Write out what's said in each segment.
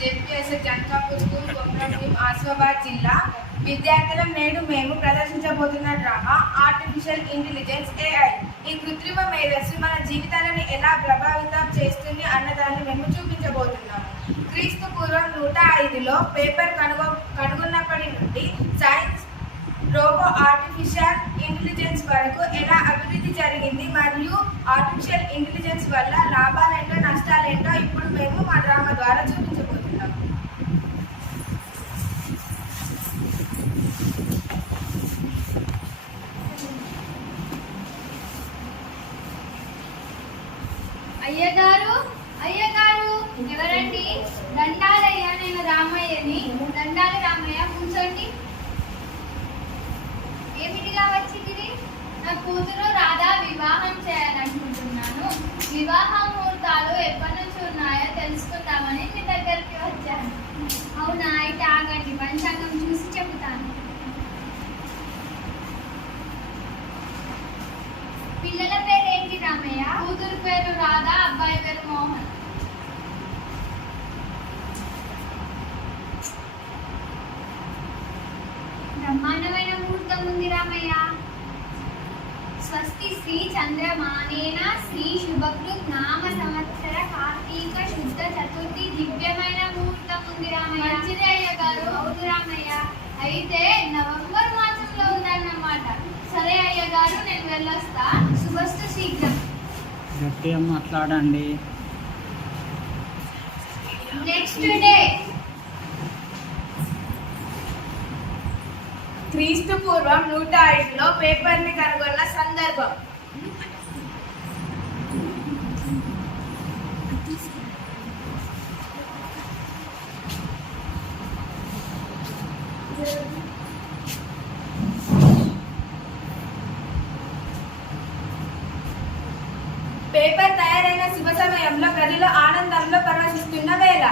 ZPSS Jankapur school Komaram Bheem Asifabad జిల్లా విద్యార్థులం నేడు మేము ప్రదర్శించబోతున్న డ్రామా ఆర్టిఫిషియల్ ఇంటెలిజెన్స్ AI. ఈ కృత్రిమ మేధస్సు మన జీవితాలను ఎలా ప్రభావితం చేస్తుంది అన్నదాన్ని మేము చూపించబోతున్నాము. క్రీస్తు పూర్వం 105లో పేపర్ కనుగొన్నప్పటి నుండి సైన్స్, రోబో, ఆర్టిఫిషియల్ ఇంటెలిజెన్స్ వరకు ఎలా అభివృద్ధి జరిగింది మరియు ఆర్టిఫిషియల్ ఇంటెలిజెన్స్ వల్ల లాభాలేంటో నష్టాలేంటో ఇప్పుడు మేము మా డ్రామా ద్వారా చూపించబోతున్నాము. అయ్యగారు, అయ్యగారు, ఎవరండి? దండాలయ్య, నేను రామయ్యని. దండాలి రామయ్య, కూర్చోండి. ఏమిటిగా వచ్చింది? నా కూతురు రాధా వివాహం చేయాలనుకుంటున్నాను. వివాహ ముహూర్తాలు ఎప్పటి నుంచి ఉన్నాయో తెలుసుకుందామని మీ దగ్గరికి వచ్చాను. అవునా? అయితే ఆగండి, పంచాంగం చూసి చెబుతాను. పిల్లల పేరు ఏంటి రామయ్య? కూతురు పేరు రాధా, అబ్బాయి పేరు మోహన్. బ్రహ్మాండమైన ముహూర్తం ఉంది రామయ్య. స్వస్తి శ్రీ చంద్రమానేన శ్రీ శుభకృత్ నామ సంవత్సర కార్తీక శుద్ధ చతుర్థి దివ్యమైన ముహూర్తం ఉంది రామయ్య. మంచిది అయ్యగారు. అవును రామయ్య. అయితే నవంబర్ మాసంలో ఉందన్నమాట. సరే అయ్యగారు, నేను వెళ్ళొస్తా. శుభస్తు శీఘ్రం. గట్టిగా మాట్లాడండి. Next day. క్రీస్తు పూర్వం 105లో పేపర్ని కనుగొన్న సందర్భం. పేపర్ తయారైన శుభ సమయంలో ప్రజలు ఆనందంలో పరవశిస్తున్న వేళ.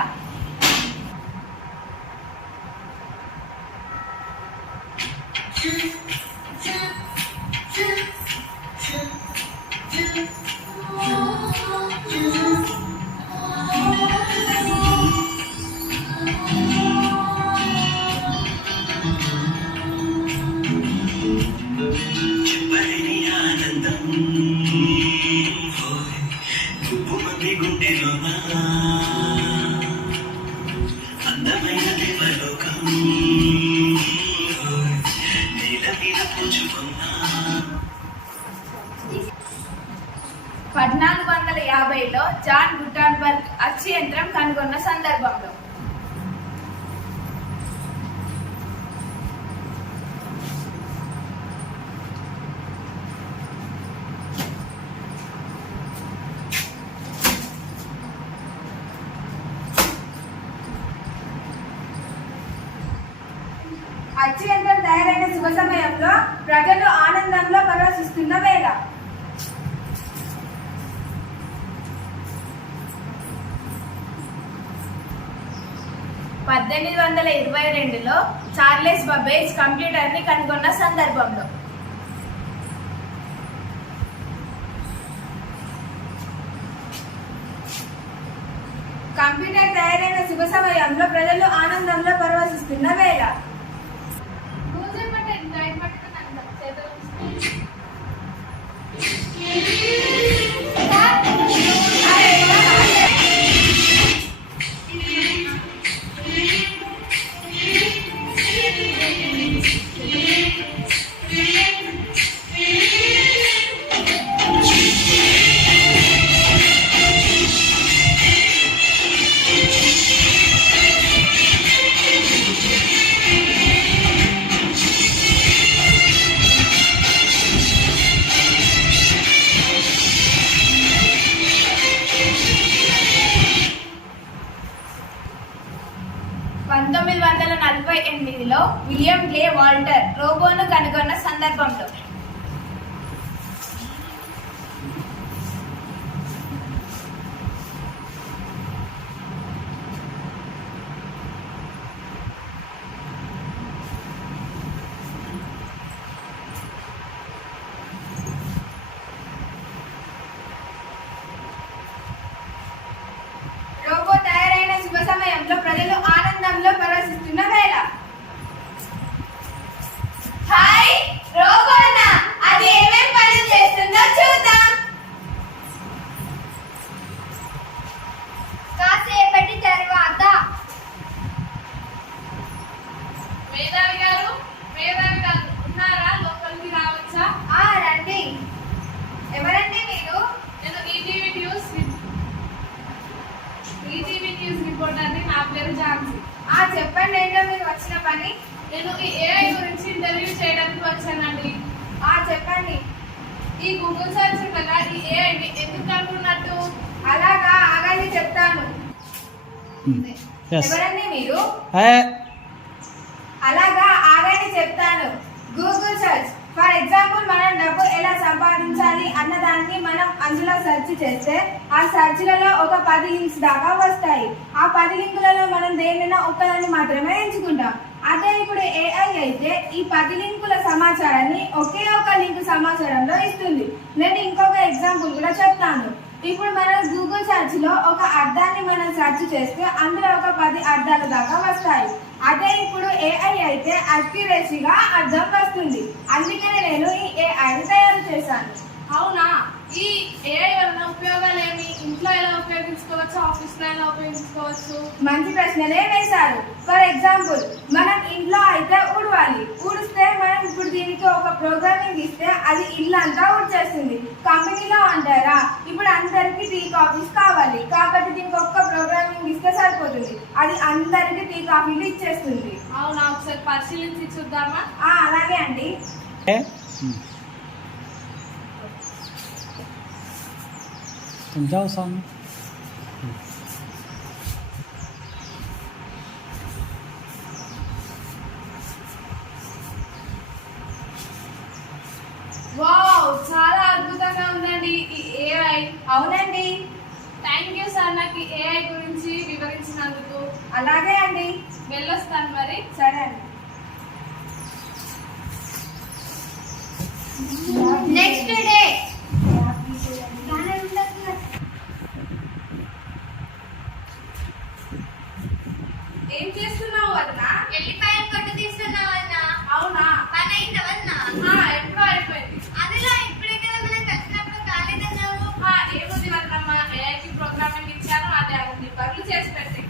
అందమైన దేవలోకం 1450లో జాన్ గుటెన్బర్గ్ అచ్చు యంత్రం కనుగొన్న సందర్భంలో. అచ్చు యంత్రం తయారైన శుభ సమయంలో ప్రజలు ఆనందంలో పరవశిస్తున్న వేళ. 1822లో చార్లెస్ బబేజ్ కంప్యూటర్ని కనుగొన్న సందర్భంలో. కంప్యూటర్ తయారైన శుభ సమయంలో ప్రజలు ఆనందంలో పరవశిస్తున్న వేళ. లో విలియం గ్లే వాల్టర్ రోబోను కనుగొన్న సందర్భంలో. రోబో తయారైన శుభ సమయంలో ప్రజలు రిపోర్ట్ అండి. నా పేరు ఝాన్సీ. చెప్పండి ఏంటో మీరు వచ్చిన పని. నేను ఈ ఏఐ గురించి ఇంటర్వ్యూ చేయడానికి వచ్చానండి. చెప్పండి. ఈ గూగుల్ సెర్చ్ ఉండగా ఈ ఏఐని ఎందుకు కనుక్కున్నట్టు? అలాగా, ఆగండి చెప్తాను. ఎస్ ఎవరండి మీరు? ఏ అలాగా, ఆగండి చెప్తాను. గూగుల్ సెర్చ్ ఫర్ ఎగ్జాంపుల్, మనం డబ్బు ఎలా సంపాదించాలి అన్న దాన్ని మనం అందులో సెర్చ్ చేస్తే ఆ సెర్చ్లలో ఒక 10 లింక్స్ దాకా వస్తాయి. ఆ 10 లింకులలో మనం దేనినైనా ఒక్కదాన్ని మాత్రమే ఎంచుకుంటాం. అదే ఇప్పుడు ఏఐ అయితే ఈ 10 లింకుల సమాచారాన్ని ఒకే ఒక లింక్ సమాచారంలో ఇస్తుంది. నేను ఇంకొక ఎగ్జాంపుల్ కూడా చెప్తాను. ఇప్పుడు మనం గూగుల్ సెర్చ్ లో ఒక అర్థాన్ని మనం సెర్చ్ చేస్తే అందులో ఒక 10 అర్థాల దాకా వస్తాయి. అదే ఇప్పుడు ఏఐ అయితే అక్యురసీగా అర్థం వస్తుంది. అందుకనే నేను ఈ ఏఐని తయారు చేశాను. అవునా? ఈ ఏఐ వలన ఉపయోగాలు ఏమి? ఇంట్లో ఎలా ఉపయోగించుకోవచ్చు, ఆఫీస్ లో ఎలా ఉపయోగించుకోవచ్చు? మంచి ప్రశ్నలే వేశారు. ఫర్ ఎగ్జాంపుల్, మనం ఇంట్లో అయితే ఊడవాలి. ఊడిస్తే మనం ఇప్పుడు దీనికి ఒక ప్రోగ్రామింగ్ ఇస్తే అది ఇల్లంతా ఊడ్చేస్తుంది. కంపెనీలో అంటారా, ఇప్పుడు అందరికి టీ కాఫీస్ కావాలి కాబట్టి దీనికి ఒక్క ప్రోగ్రామింగ్ ఇస్తే సరిపోతుంది. అది అందరికి టీ కాఫీలు ఇచ్చేస్తుంది. అవునా? ఒకసారి పరిశీలించి చూద్దామా? అలాగే అండి. समझाओ सामने. వావ్, చాలా అద్భుతంగా ఉందండి ఈ ఏఐ. అవునండి. థ్యాంక్ యూ సార్, నాకు ఏఐ గురించి వివరించినందుకు. అలాగే అండి. వెళ్ళొస్తాను మరి. సరే అండి. నెక్స్ట్ డే ఏం చేస్తున్నావు వదినా? ఎల్లిపాయలు కొట్టు తీస్తున్నావు అన్నా. అవునా? పని అయిందా వదినా? ఎప్పుడో అయిపోయింది. అదిలా ఇప్పుడే కదా మనం కలిసినప్పుడు కాలేదన్నావు. ఏముంది వదినమ్మ, ఏఐకి ప్రోగ్రామింగ్ ఇచ్చాను, అదే అన్ని పనులు చేసి పెట్టి.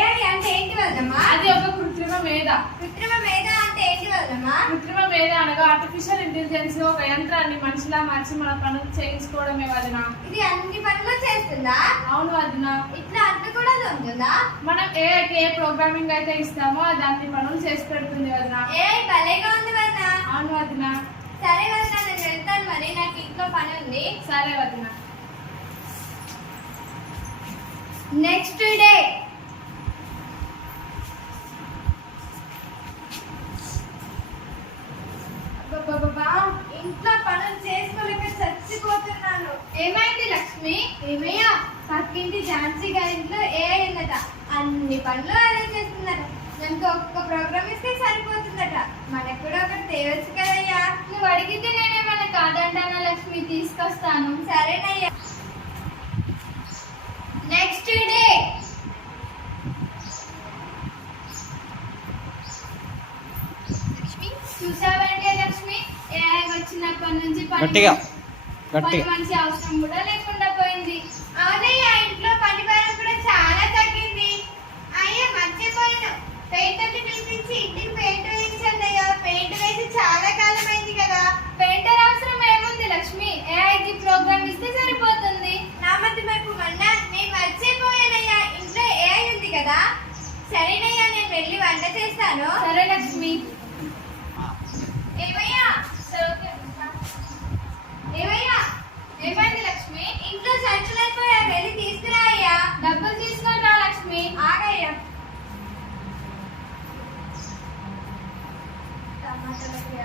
ఏఐ అంటే ఏంటి వదమ్మా? అది ఒక కృత్రిమ మేధ. కృత్రిమ మేధ అంటే ఏంటి వదమ్మా? కృత్రిమ మేధ అనగా ఆర్టిఫిషియల్ ఇంటెలిజెన్స్ ఒక యంత్రాన్ని మనిషిలా మార్చి మన పనులు చేయించుకోవడమే వదిన. ఇది అన్ని పనులు చేస్తుందా? అవును వదిన. ఇట్లా అంటూ కూడా ఉంటుందా? మనం ఏఐకి ఏ ప్రోగ్రామింగ్ అయితే ఇస్తామో అది అన్ని పనులు చేసి పెడుతుంది వదిన. ఏఐ భలేగా ఉంది వదిన. అవును వదిన. సరే వదిన, నేను వెళ్తాను మరి, నాకు ఇంట్లో పని ఉంది. సరే వదిన. నెక్స్ట్ డే ఇంట్లో పనులు చేసుకోలేక చచ్చిపోతున్నాను. ఏమైంది లక్ష్మి? ఏమయ్యా, పక్కింటి ఝాన్సీ గారి ఇంట్లో ఏఐ ఉందట. అన్ని పనులు అదే చేస్తుందట. మనకు ఒక్క ప్రోగ్రామ్ ఇస్తే సరిపోతుందట. మనకు కూడా ఒకటి తేవచ్చు కదయ్యా. నువ్వు అడిగితే నేనేమన్నా కాదంటానా లక్ష్మి? తీసుకొస్తాను. సరేనయ్యా. నెక్స్ట్ డే చూసావంటే లక్ష్మి, ఏఐ వచ్చినప్పటి నుంచి గట్టిగా పని మంచి అవసరం కూడా లేకుండా పోయింది. అవునయ్యా, ఇంట్లో పని భారం కూడా చాలా తగ్గింది. అయ్యా మర్చిపోయాను, పెయింటర్ని పిలిపించి ఇంటికి పెయింట్ వేయించండి అయ్యా. పెయింట్ వేసి చాలా కాలం అయింది కదా. పెయింటర్ అవసరం ఏముంది లక్ష్మి? ఏఐకి ప్రోగ్రామ్ ఇస్తే సరిపోతుంది. నా మధ్య వైపు మన్నా నేను మర్చిపోయానయ్యా, ఇంట్లో ఏఐ ఉంది కదా. సరేనయ్యా, నేను వెళ్ళి వంట చేస్తాను. సరే లక్ష్మి. ఏమయ్యా? ఏమయ్యా, ఏమైంది లక్ష్మి? ఇంట్లో సంచులు అయిపోయా, వెళ్ళి తీసుకురా అయ్యా. డబ్బులు తీసుకొని రా లక్ష్మి. ఆగయ్యా. టమాటాలకి